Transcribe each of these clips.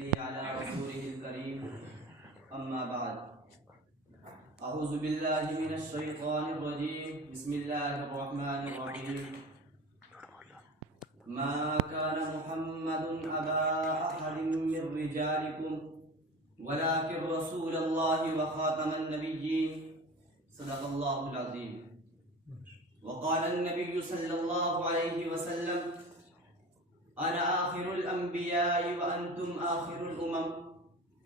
ويصلي على رسوله الكريم أما بعد أعوذ بالله من الشيطان الرجيم بسم الله الرحمن الرحيم ما كان محمد أبا أحد من رجالكم ولكن رسول الله وخاتم النبيين صدق الله العظيم وقال النبي صلى الله عليه وسلم أنا آخر الأنبياء وأنتم آخر الأمم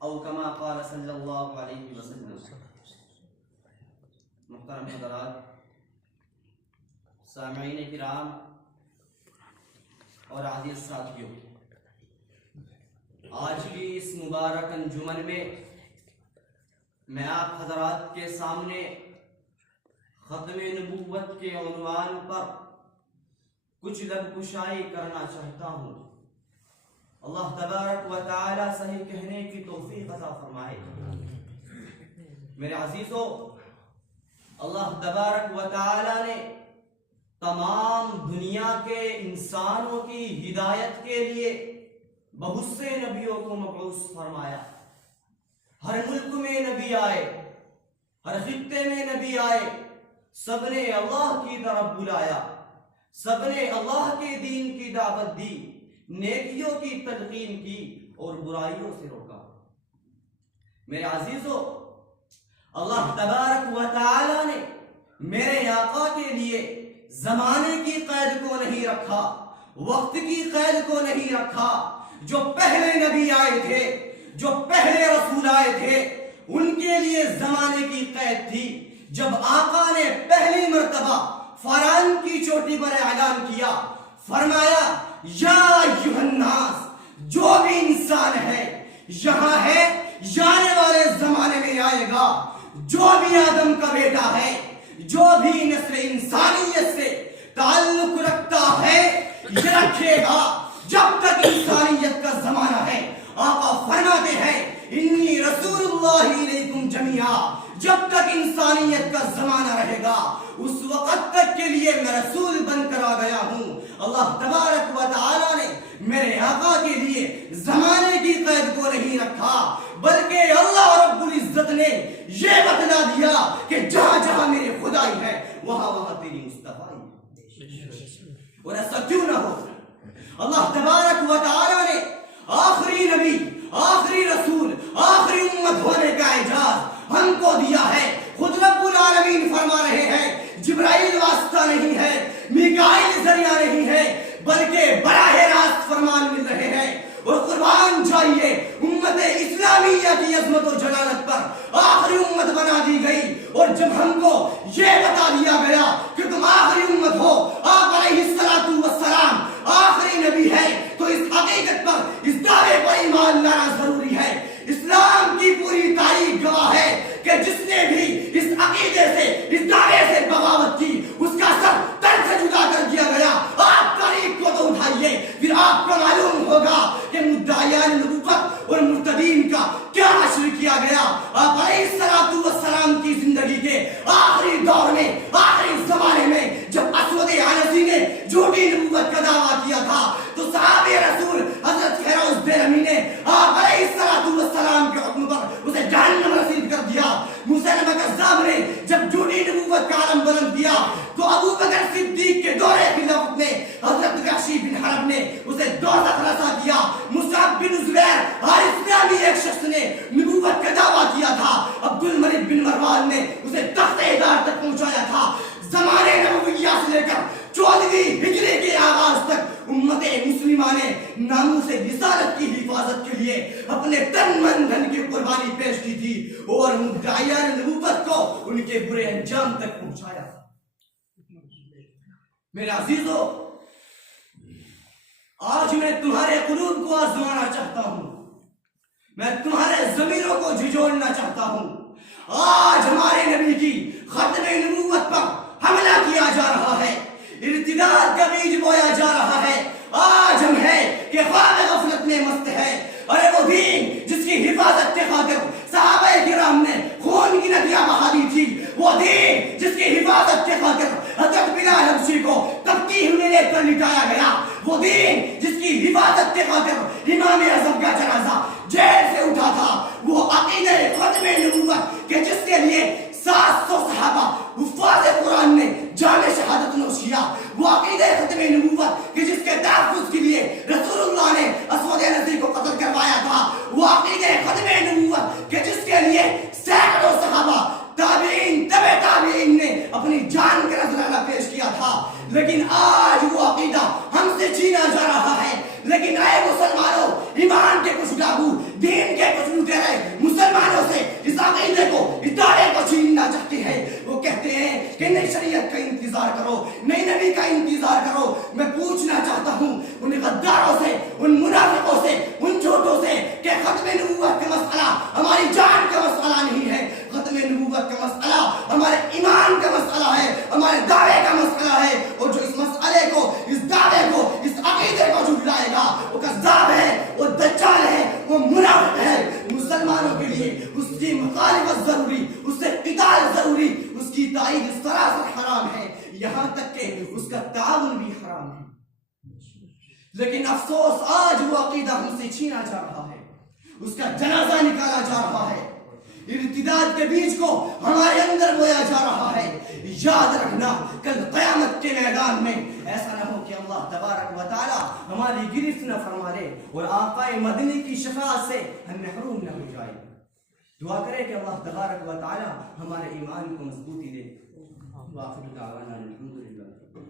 أو كما قال صلی اللہ علیہ وسلم. محترم حضرات، سامعین کرام اور عزیز ساتھیوں، آج کی اس مبارک انجمن میں آپ حضرات کے سامنے ختم نبوت کے عنوان پر کچھ لب کشائی کرنا چاہتا ہوں. اللہ تبارک و تعالی صحیح کہنے کی توفیق عطا فرمائے. میرے عزیزو، اللہ تبارک و تعالی نے تمام دنیا کے انسانوں کی ہدایت کے لیے بہت سے نبیوں کو مبعوث فرمایا. ہر ملک میں نبی آئے، ہر خطے میں نبی آئے، سب نے اللہ کی طرف بلایا، سب نے اللہ کے دین کی دعوت دی، نیکیوں کی تلقین کی اور برائیوں سے روکا. میرے عزیزو، اللہ تبارک و تعالی نے میرے آقا کے لیے زمانے کی قید کو نہیں رکھا، وقت کی قید کو نہیں رکھا. جو پہلے نبی آئے تھے، جو پہلے رسول آئے تھے، ان کے لیے زمانے کی قید تھی. جب آقا نے پہلی مرتبہ فرعون کی چوٹی پر اعلان کیا، فرمایا یا ایھا الناس، جو بھی انسان ہے یہاں ہے یا آنے والے زمانے میں آئے گا، جو بھی آدم کا بیٹا ہے، جو بھی نسل انسانیت سے تعلق رکھتا ہے، یہ رکھے گا جب تک انسانیت کا زمانہ ہے. آقا فرماتے ہیں انی رسول اللہ علیکم جمیعا، جب تک انسانیت کا زمانہ رہے گا اس وقت تک کے لیے میں رسول بن کر آ گیا ہوں. اللہ تبارک و تعالی نے میرے آقا کے لیے زمانے کی قید کو نہیں رکھا، بلکہ اللہ رب العزت نے یہ بتلا دیا کہ جہاں جہاں میرے خدائی ہے وہاں وہاں تیری مصطفیٰ ہے. اور ایسا کیوں نہ ہو، اللہ تبارک و تعالی نے آخری نبی، آخری رسول، آخری امت ہونے کا اعزاز ہم کو دیا ہے. خود رب العالمین فرما رہے ہیں جبرائیل واسطہ نہیں ہے، میکائیل ذریعہ نہیں ہے، بلکہ براہ راست فرمان مل رہے ہیں. اور قربان جائیے، امت اسلامیہ کی عظمت و جلالت پر آخری امت بنا دی گئی. اور جب ہم کو یہ بتا دیا گیا کہ تم آخری امت ہو، آپ علیہ السلام آخری نبی ہے، تو اس حقیقت پر، اس دعوے پر ایمان لانا ضروری ہے. اسلام کی پوری تاریخ گواہ ہے کہ جس نے بھی اس عقیدے سے، اس دعوے سے بغاوت کی، اس کا سر تن سے جدا کر دیا گیا. آپ تاریخ کو تو اٹھائیے، پھر آپ کو معلوم ہوگا کہ مدعیان نبوت اور مرتدین کا کیا حشر کیا گیا. آپ علیہ السلام کی زندگی کے آخری دور میں، آخری زمانے میں، جب اسود عنسی نے جھوٹی نبوت کا دعویٰ کیا تھا تو صحابہ رسول حضرت فیروز دہلوی نے آپ علیہ السلام کے حکم پر اسے جہنم رسید کر دیا. مسلمہ کذاب نے جب جھوٹی نبوت کا علم بلند کیا تو ابو بکر صدیق کے دور خلافت میں حضرت وحشی بن حرب نے اسے دوزخ رسا دیا. مصعب بن زبیر حارث نامی ایک شخص نے نبوت کا دعویٰ کیا تھا، عبد الملک بن مروان نے اسے تخت دار تک پہنچایا تھا. زمانے نبویہ سے لے کر 14ویں ہجری کے آغاز تک امت مسلمہ نے ناموس رسالت کی حفاظت کے لیے اپنے تن من دھن کی قربانی پیش کی تھی اور مدعیان نبوت کو ان کے برے انجام تک پہنچایا. میرے عزیزو، آج میں تمہارے قلوب کو آزمانا چاہتا ہوں، میں تمہارے ضمیروں کو جھجھوڑنا چاہتا ہوں. آج ہمارے نبی کی ختم نبوت پر حملہ کیا جا رہا ہے، ارتداد کا بیج بویا جا رہا ہے. آج ہم ہے کہ خواب غفلت میں مست ہے. ارے وہ دین جس کی حفاظت کے خاطر صحابہ کرام نے خون کی ندیاں بہا دی تھی، وہ دین جس کی حفاظت کے خاطر حضرت بلال حبشی کو تبتی میں لے کر لٹایا گیا، وہ دین جس کی حفاظت کے خاطر امام اعظم کا جنازہ جھٹلاؤ، دین کے کچھ لٹیرے مسلمانوں سے اس عقیدے کو، اس دعوے کو چھیننا چاہتے ہیں۔ وہ کہتے ہیں کہ نئی شریعت کا انتظار کرو، نئی نبی کا انتظار کرو۔ میں پوچھنا چاہتا ہوں ان غداروں سے، ان منافقوں سے، ان جھوٹوں سے کہ ختم نبوت کا مسئلہ ہماری جان کا مسئلہ نہیں ہے، ختم نبوت کا مسئلہ ہمارے ایمان کا مسئلہ ہے، ہمارے دعوے کا مسئلہ ہے۔ اور جو اس مسئلے کو، اس دعوے کو، اس عقیدے کو جھٹلائے گا وہ کذاب ہے، وہ دجال ہے، وہ منافق ہے۔ مسلمانوں کے لیے اس کی مخالفت ضروری، اس سے قتال ضروری، اس کی تائید سراسر حرام ہے، یہاں تک کہ اس کا تعاون بھی حرام ہے۔ لیکن افسوس آج وہ عقیدہ ہم سے چھینا جا رہا ہے، اس کا جنازہ نکالا جا رہا ہے، ارتداد کے بیج کو ہمارے اندر بویا جا رہا ہے۔ یاد رکھنا کل قیامت کے میدان میں ایسا نہ ہو کہ اللہ تبارک و تعالی ہماری گرفت نہ فرما لے اور آقا مدنی کی شفاعت سے ہم محروم نہ ہو جائے۔ دعا کرے کہ اللہ تبارک و تعالی ہمارے ایمان کو مضبوطی دے۔ وآخر دعوانا الحمدللہ۔